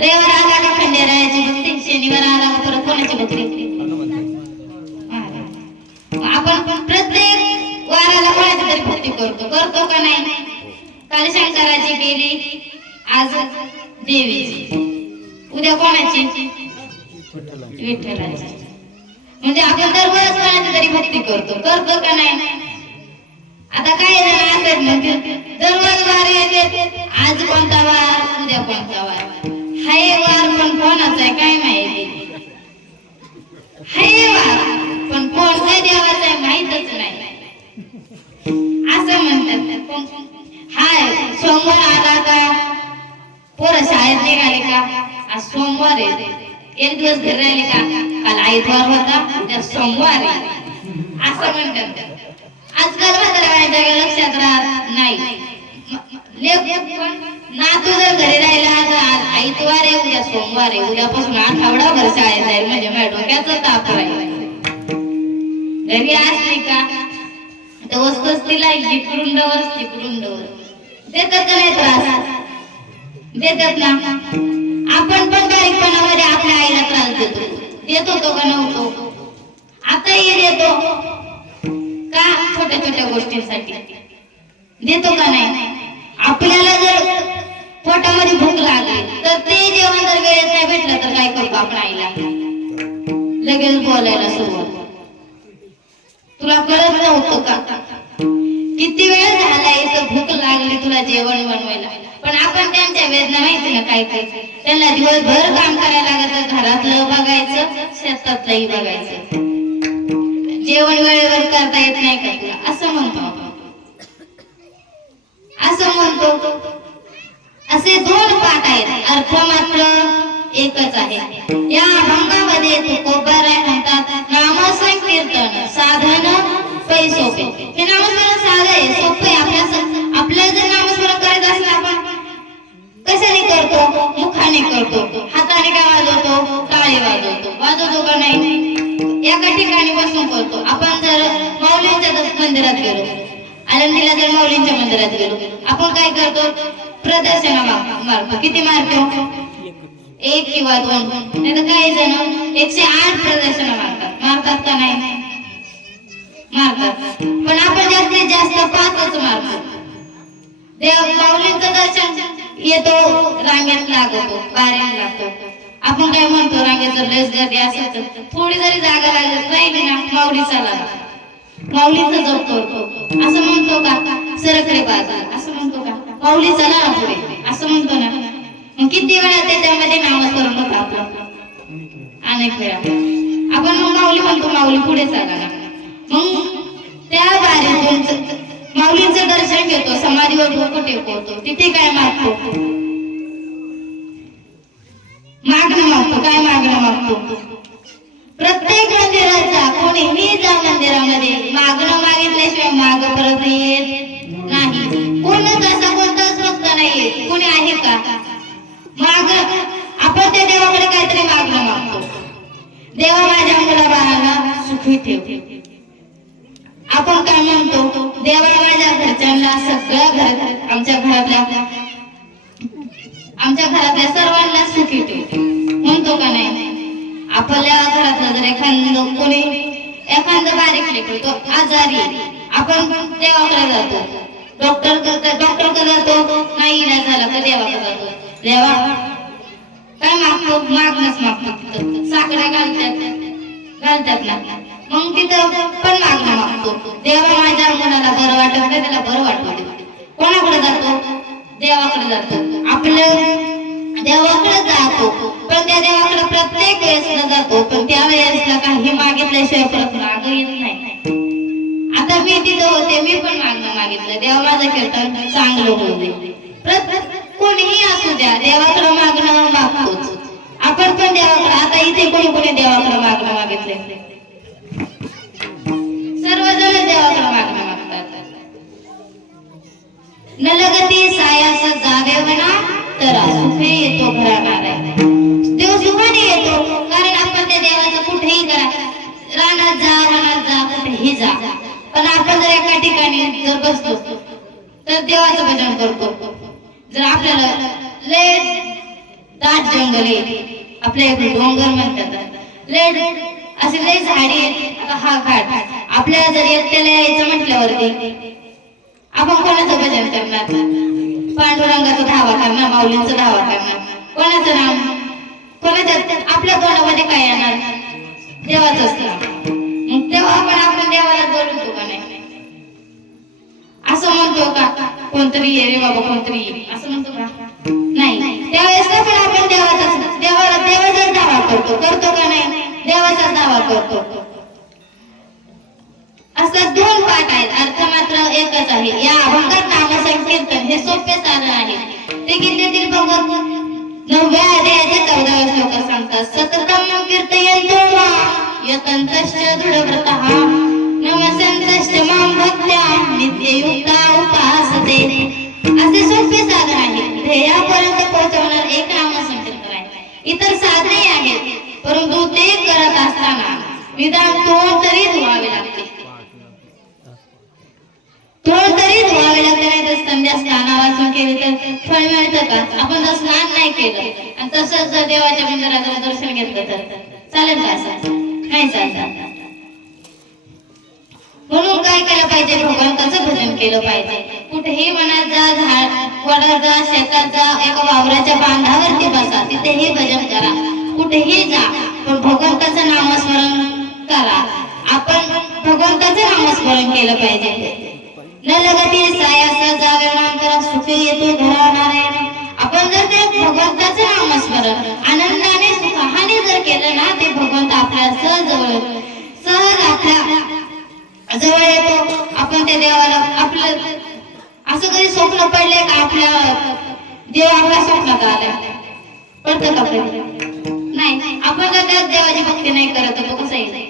रविवार आला का खंडेरायाची भक्ती शनिवार आला का परत कोणाची भक्ती आपण प्रत्येक वाराला कोणाची तरी भक्ती करतो करतो का नाही काल शंकराची केली आज देवीची उद्या कोणाची विठ्ठलाची म्हणजे आपण दररोज कोणाची तरी भक्ती करतो करतो का नाही आता काय जण असतात म्हणजे दररोज वार येते आज कोणता वार उद्या कोणता वार हाय वार पण कोणाचा आहे काय माहिती? हाय वार पण कोण काय देवाचा आहे माहितच नाही. असं म्हणतात. हाय सोमवार आला का? पोरं शाळेत निघाले का? आज सोमवार आहे. एक दिवस घरी राहिले का? काल आईतवार होता उद्या सोमवार आहे. असं म्हणतात. आजकाल म्हाताऱ्या लक्षात राहत नाही. नातू जर घरी राहिला तर आज आईतवार आहे उद्या सोमवार आहे उद्यापासून आठवडाभर शाळेत जाईल म्हणजे माझ्या डोक्याचं ताप राहील घरी असली का? तर वस्तूच तिला इकडून डवर तिकडून डवर देतात का नाही त्रास? देतात ना. आपण पण बारीकपणामध्ये आपल्या आईला त्रास देतो. देत होतो का नव्हतो? आताही देतो. का? छोट्या छोट्या गोष्टींसाठी. देतो का नाही? आपल्याला जर पोटामध्ये भूक लागली. तर ते जेवण जर वेळेत नाही भेटलं तर काय करतो आपण आईला? लगेच बोलायला सुरुवात. तुला कळत नव्हतं का? किती वेळ झाला इथं भूक लागली तुला जेवण बनवायला? पण आपण त्यांच्या वेदना माहिती ना काय काय? त्यांना दिवसभर काम करायला लागत घरातलं बघायचं शेतातलंही बघायचं. जेवण वेळेवर करता येत नाही का तुला? असं म्हणतो आपण. असं म्हणतो. असे दोन पाठ आहेत. अर्थ मात्र एकच आहे. या अभंगामध्ये तुकोबाराय म्हणतात नामसंकीर्तन साधन पैसोपे हे नामस्मरण साधे सोपे. आपल्या आपलं जर नामस्मरण करत असेल आपण कशाने करतो? मुखाने करतो. हाताने काय वाजवतो? टाळे वाजवतो. वाजवतो का नाही? एका ठिकाणी बसून करतो. आपण जर माऊलींच्या मंदिरात गेलो आनंदीला जर माऊलींच्या मंदिरात गेलो आपण काय करतो? प्रदर्शना मारतो किती मारतो एक किंवा दोन. नाही तर काही जण? एकशे आठ प्रदर्शना मारतात. मारतात का नाही? मारतात. पण आपण जास्तीत जास्त पाचच मारतो देव माऊलींचं दर्शन येतो रांगेत लागतो बाऱ्याला लागतो. आपण काय म्हणतो रांगेत जर लस गर्दी असेल तर थोडी जरी जागा लागत राहिली ना माऊलीचा लागतो माऊलीचं जपतो असं म्हणतो का? सरकडे बाजार माऊली चला ना असं म्हणतो ना. मग किती वेळा त्याच्यामध्ये नामस्मरण होतं आपलं. अनेक वेळा आपण मग माऊली म्हणतो माऊली पुढे चाला ना. मग त्या बारीतून माऊलींचं दर्शन घेतो समाधीवर डोकं टेकवतो. तिथे काय मागतो? मागणं मागतो. काय मागणं मागतो? प्रत्येक मंदिराचा कोणीही जा मंदिरामध्ये मागणं मागितल्याशिवाय माग परत येत ठेव आपण काय म्हणतो? देवा माझ्या घरच्यांना सगळ्या घर आमच्या घरातल्या आमच्या घरातल्या सर्वांना सुखी ठेव म्हणतो का नाही? आपल्या घरातलं जर एखादं कोणी एखादं बारीक लेकरू तो आजारी आपण देवाकडे जातो. डॉक्टर डॉक्टर जातो नाही इलाज झाला तर देवाकडे जातो. देवा काय मागतो? मागणंच मागतो. तिथं घालतात घालतात ना. मग तिथं पण मागणं मागतो. देवा माझ्या मुलाला बरं वाटत नाही त्याला बरं वाटत कोणाकडे जातो? देवाकडे जातो. आपलं देवाकडे जातो. पण त्या देवाकडे प्रत्येक वेळेस जातो. पण त्या वेळेसला काही मागितल्याशिवाय परत माग येत नाही. आता मी तिथं होते मी पण मागणं मागितलं. देवा माझं कीर्तन चांगलं होते प्रत्येक कोणीही असू द्या देवाकडे मागणं मागतोच. आपण पण देवाकडे आता इथे कोणी कोणी देवाकडे मागणं मागितले देवाकडे मागणं मागतात. नलगती सायास जावे म्हणा तर सुखे येतो घरा नाराय देव सुखाने येतो कारण आपण त्या देवाचं कुठेही करा. रानात जा वनात जा कुठेही जा. पण आपण जर एका ठिकाणी जर बसलो तर देवाचं भजन करतो. जर आपल्याला लय दाट जंगल आहे आपल्या इकडे डोंगर म्हणतात. लय असे लय झाडे आहेत आता हा घाट. आपल्याला जर एकट्याला यायचं म्हटल्यावरती आपण कोणाचं भजन करणार? पांडुरंगाचा धावा करणार माऊलींचा धावा करणार? कोणाचं नाम कोणाच्या आपल्या तोंडामध्ये काय येणार? देवाच नाव तेव्हा आपण आपण देवाला बोलवतो का नाही? असं म्हणतो का? कोणतरी ये रे बाबा कोणतरी ये. असं म्हणतो का? नाही. त्यावेळेस ना पण आपण देवाचा देवाला देवाचाच दावा करतो. करतो का नाही? देवाचाच दावा करतो. असं दोन पाठ आहेत अर्थ मात्र एकच आहे. या अभंगात नामसंकीर्तन हे सोपे साधन आहे. ते गीतेतील भगवत नवव्या अध्यायाचे चौदाव्या श्लोकात सांगतात. सततम कीर्तयंतो वा यतन्तश्च दृढव्रतः। नमसंतश्च मां भक्त्या नित्ययुक्ता उपासते। असे सोपे साधन आहे. ध्येयापर्यंत पोहोचवणार एक नामसंकीर्तन आहे. इतर साधने आहेत परंतु ते करत असताना निदान तोंड तरी धुवावे लागते. थोडं तरी धुवावे लागते नाही तर संध्या स्नाना केले तर फळ मिळतं का? आपण जर स्नान नाही केलं आणि तसंच जर देवाच्या मंदिरात दर्शन घेतलं तर? चालेल का असं? नाही चालत. म्हणून काय केलं पाहिजे? भगवंताचं भजन केलं पाहिजे? कुठेही मनात जा झाड वडात जा शेतात जा एका वावराच्या बांधावरती बसा तिथेही भजन करा. कुठेही जा पण भगवंताचं नामस्मरण करा. आपण भगवंताचं नामस्मरण केलं पाहिजे. न लगती सायास जावे अंतरा सुख येतो घरा नारायण आपण जर ते भगवंताचं नामस्मरण आनंदाने सुखाने जर केलं ना ते भगवंत आपल्या सहजवळ सहज आपल्या जवळ येतो. आपण त्या देवाला आपलं असं कधी स्वप्न पडले का आपल्या देव आपल्या स्वप्नात आल्या? पडतं का नाही. आपण जर त्या देवाची भक्ती नाही करत तो कसं येईल?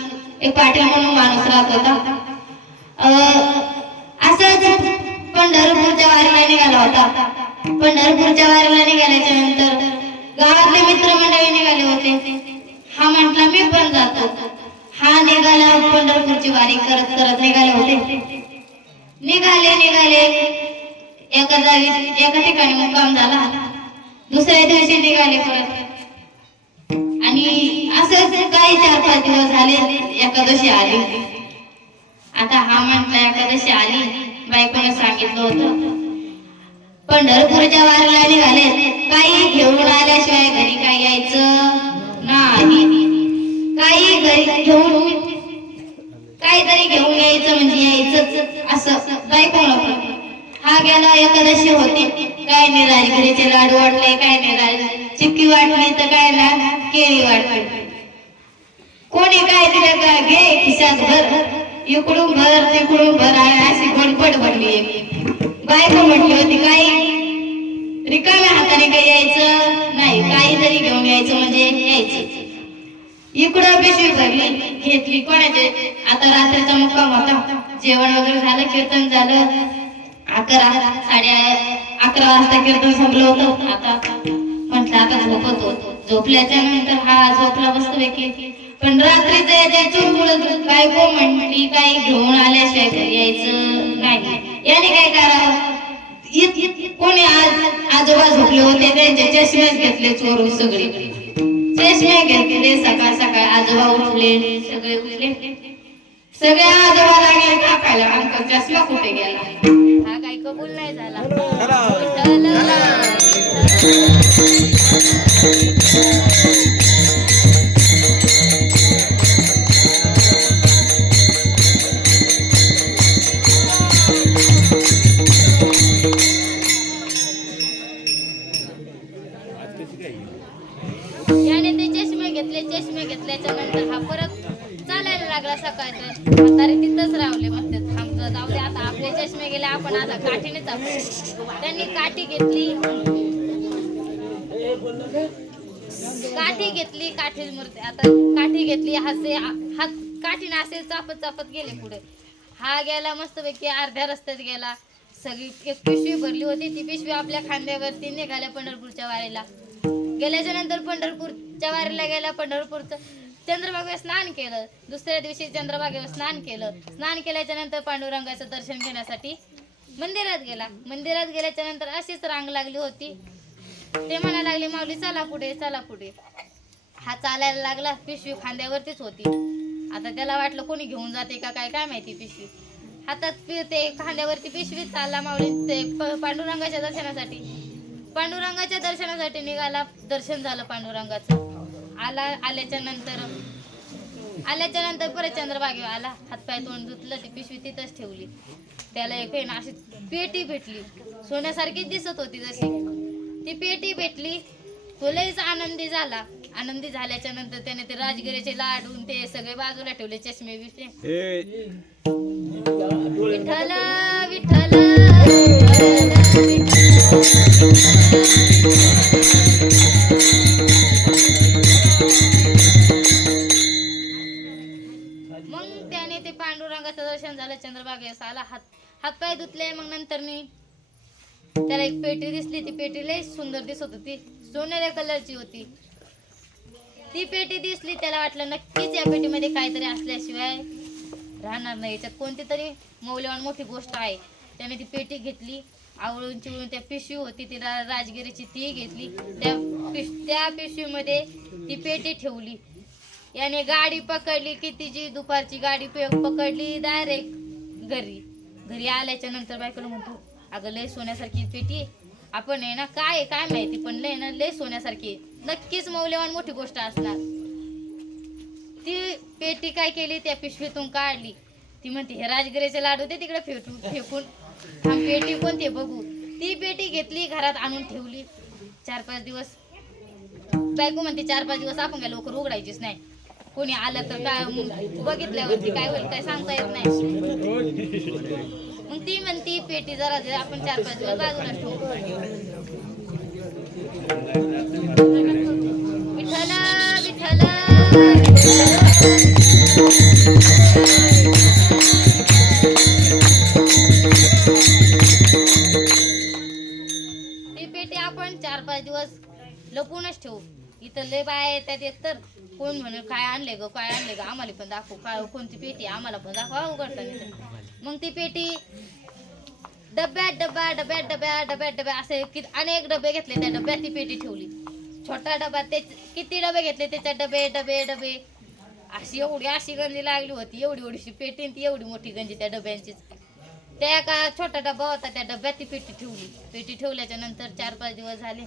एक पाटील म्हणून माणूस राहत होता अं, असंच पंढरपूरच्या वारीला निघाला होता. पंढरपूरच्या वारीला निघाल्याच्या नंतर गावातले मित्रमंडळी निघाले होते. हा म्हटला मी पण जातो. हा निघाला पंढरपूरची वारी करत करत निघाले होते. निघाले निघाले. एका जागी एका ठिकाणी मुक्काम झाला. दुसऱ्या दिवशी निघाले परत. आणि असंच काही चार पाच दिवस झाले एकादशी आली. आता हा म्हटला एकादशी आली बायकोने सांगितलं होतं. पंढरपूरच्या वारीला निघाले. काही घेऊन आल्याशिवाय घरी काय यायचं? नाही. काही घरी घेऊन काहीतरी घेऊन यायचं म्हणजे यायचं असं बायकोला हा गेला एकादशी होती. काय नाही घरीचे लाडू वाटले काय नाही चिक्की वाटली तर काय ना केळी वाटली. कोणी काय दिलं का? घे खिशात भर. इकडून भर तिकडून भर. अशी गोडपट म्हणली एक. बायको म्हटली होती काय रिकाम्या हाताने काही यायचं नाही. काहीतरी घेऊन यायचं म्हणजे यायचं. इकडं पिशवी भरली घेतली. कोणाचे? आता रात्रीचा मुक्काम होता. जेवण वगैरे झालं कीर्तन झालं. अकरा साडे अकरा वाजता कीर्तन संपलं होतं. आता म्हटलं आता झोपतो. झोपल्याच्या नंतर हा झोपला बसतो पण रात्रीचं याच्या चुरमुळ बायको म्हटली काही घेऊन आल्याशिवाय घरी यायचं नाही. याने काय करावं? कोणी आज आजोबा झोपले होते त्यांचे चष्मेच घेतले चोरून सगळे. चष्मे घेतले सकाळ सकाळ आजोबा उठले सगळे उठले. सगळे आजोबा लागले टाकायला आमचा चष्मा कुठे गेला? हा काही कबूल नाही झाला. लागला सकाळचा. म्हातारे तिथंच रावले म्हणतात थांब जाऊ दे आता आपले चष्मे गेले आपण आता काठीने चालू. त्यांनी काठी घेतली. काठी घेतली काठी मूर्ती. आता काठी घेतली हसे हात काठीने असे चापत चापत गेले पुढे. हा गेला मस्तपैकी अर्ध्या रस्त्यात गेला. सगळी एक पिशवी भरली होती. ती पिशवी आपल्या खांद्यावरती निघाल्या पंढरपूरच्या वारीला. गेल्याच्यानंतर पंढरपूरच्या वारीला गेला पंढरपूरचं. चंद्रभागेवर स्नान केलं. दुसऱ्या दिवशी चंद्रभागेवर स्नान केलं. स्नान केल्याच्यानंतर पांडुरंगाचं दर्शन घेण्यासाठी मंदिरात गेला. मंदिरात गेल्याच्यानंतर अशीच रांग लागली होती. ते म्हणायला लागले माऊली चला पुढे चला पुढे. हा चालायला लागला. पिशवी खांद्यावरतीच होती. आता त्याला वाटलं कोणी घेऊन जाते का काय काय माहिती पिशवी. हातात ते खांद्यावरती पिशवी चालला माऊली. ते पांडुरंगाच्या दर्शनासाठी. पांडुरंगाच्या दर्शनासाठी निघाला. दर्शन झालं पांडुरंगाचं. आला आल्याच्यानंतर आल्याच्यानंतर परत चंद्रभागेवर आला. हातपाय तोंड धुतलं ती पिशवी तिथंच ठेवली. त्याला एक आहे ना अशी पेटी भेटली. सोन्यासारखीच दिसत होती जशी. ती पेटी भेटली. तो लयच आनंदी झाला. आनंदी झाल्याच्यानंतर त्याने ते राजगिरीचे लाडून ते सगळे बाजूला ठेवले चष्मे बिष्मे. विठ्ठल विठ्ठल विठ्ठल. चंद्रभागे असा आला. हात हातपाय धुतले मग नंतर मी त्याला एक पेटी दिसली. ती पेटी लय सुंदर दिसत होती. सोनेऱ्या कलरची होती. ती पेटी दिसली त्याला वाटलं नक्कीच या पेटीमध्ये काहीतरी असल्याशिवाय राहणार नाही. याच्यात कोणती तरी मौल्यवान मोठी गोष्ट आहे. त्याने ती पेटी घेतली. आवळून चिवळून त्या पिशवी होती. ती राजगिरीची ती घेतली. त्या पिश त्या पिशवीमध्ये ती पेटी ठेवली. याने गाडी पकडली. कितीची दुपारची गाडी पकडली. डायरेक्ट घरी. घरी आल्याच्यानंतर बायकोला म्हणतो अगं लय सोन्यासारखी पेटी. आपण आहे ना काय काय माहिती पण लय ना लय सोन्यासारखी नक्कीच मौल्यवान मोठी गोष्ट असणार. ती पेटी काय केली त्या पिशवीतून काढली. ती म्हणते हे राजगिरेचे लाडू ते तिकडे फेटून फेकून. पेटी कोणते बघू. ती पेटी घेतली घरात आणून ठेवली. चार पाच दिवस बायको म्हणते चार पाच दिवस आपण काय लवकर उघडायचीच नाही. कोणी आलं तर काय मग बघितल्यावरती काय होईल काय सांगता येत नाही. मग ती म्हणती पेटी जरा जरा आपण चार पाच दिवस बाजूला ठेवू. विठ्ठल विठ्ठल. ती पेटी आपण चार पाच दिवस लपूनच ठेवू. इथं लय बाया येतात एक तर. कोण म्हणून काय आणले ग काय आणले ग? आम्हाला पण दाखव काय कोणती पेटी? आम्हाला पण दाखवा उघडता मग ती पेटी डब्यात डब्या डब्यात डब्या डब्यात डब्या असे किती अनेक डबे घेतले त्या डब्यात ती पेटी ठेवली. छोटा डबा ते किती डबे घेतले त्याच्या डबे डबे डबे. अशी एवढी अशी गंजी लागली होती. एवढी एवढीशी पेटी ती एवढी मोठी गंजी त्या डब्यांचीच. त्या एका छोटा डबा होता त्या डब्यात ती पेटी ठेवली. पेटी ठेवल्याच्या नंतर चार पाच दिवस झाले.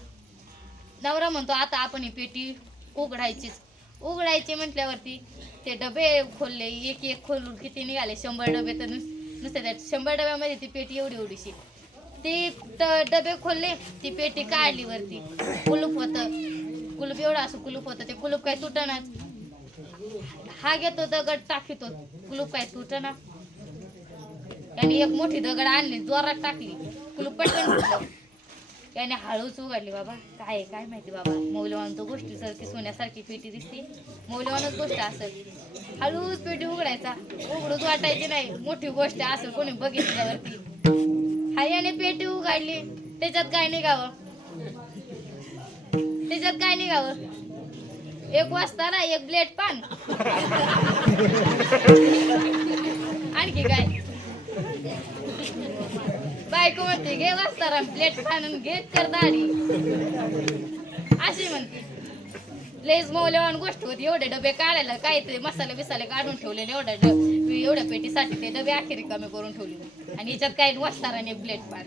नवरा म्हणतो आता आपण ही पेटी उघडायचीच. उघडायची म्हटल्यावरती ते डबे खोलले एक एक खोलून किती निघाले शंभर डबे तर नुस- नुसते त्या शंभर डब्यामध्ये ती पेटी एवढी एवढीशी. ती डबे खोलले ती पेटी काढली वरती. कुलूप होतं. कुलूप एवढं असं कुलूप होतं ते कुलूप काय तुटणार? हा घेतो दगड टाकीतो. कुलूप काय तुटना त्याने एक मोठी दगड आणली जोरात टाकली. कुलूप पटकन याने हळूच उघडली बाबा. काय आहे, काय माहिती बाबा. मौल्यवान तो गोष्टी सारखी सोन्यासारखी पेटी दिसते. मौल्यवानच गोष्ट असेल हळूच पेटी उघडायचा. उघडूच वाटायची नाही. मोठी गोष्ट असेल कोणी बघितल्यावरती. हा याने पेटी उघडली. त्याच्यात काय निघावं? त्याच्यात काय निघावं? एक वाजता ना एक ब्लेड पान आणखी काय बायको म्हणते घे वाजता प्लेट खाणून घेत कर दाढी. अशी म्हणते. लेज मौल्यवान गोष्ट होती एवढे डबे काढायला काहीतरी मसाले बिसाले काढून ठेवलेले एवढ्या डब एवढ्या पेटीसाठी ते डबे अखेरी कमी करून ठेवले. आणि याच्यात काही वस्तार प्लेट पान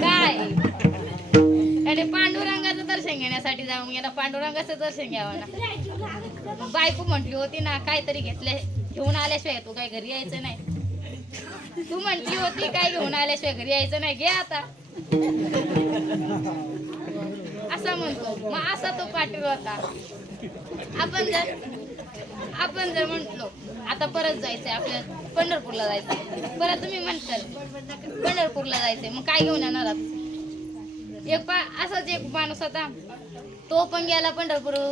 काय? आणि पांडुरंगाचं दर्शन घेण्यासाठी जाऊन गेला पांडुरंगाचं दर्शन घ्यावं ना. बायको म्हटली होती ना काहीतरी घेतले घेऊन आल्याशिवाय तू काय घरी यायचं नाही. तू म्हटली होती काय घेऊन आल्याशिवाय घरी यायचं नाही. घे आता. असा म्हणतो. मग असा तो पाटील होता. आपण जर आपण जर म्हंटलो आता परत जायचंय आपल्या पंढरपूरला जायचं परत तुम्ही म्हणताल पंढरपूरला जायचंय. मग काय घेऊन येणार एक पा असाच एक माणूस होता. तो पण गेला पंढरपूर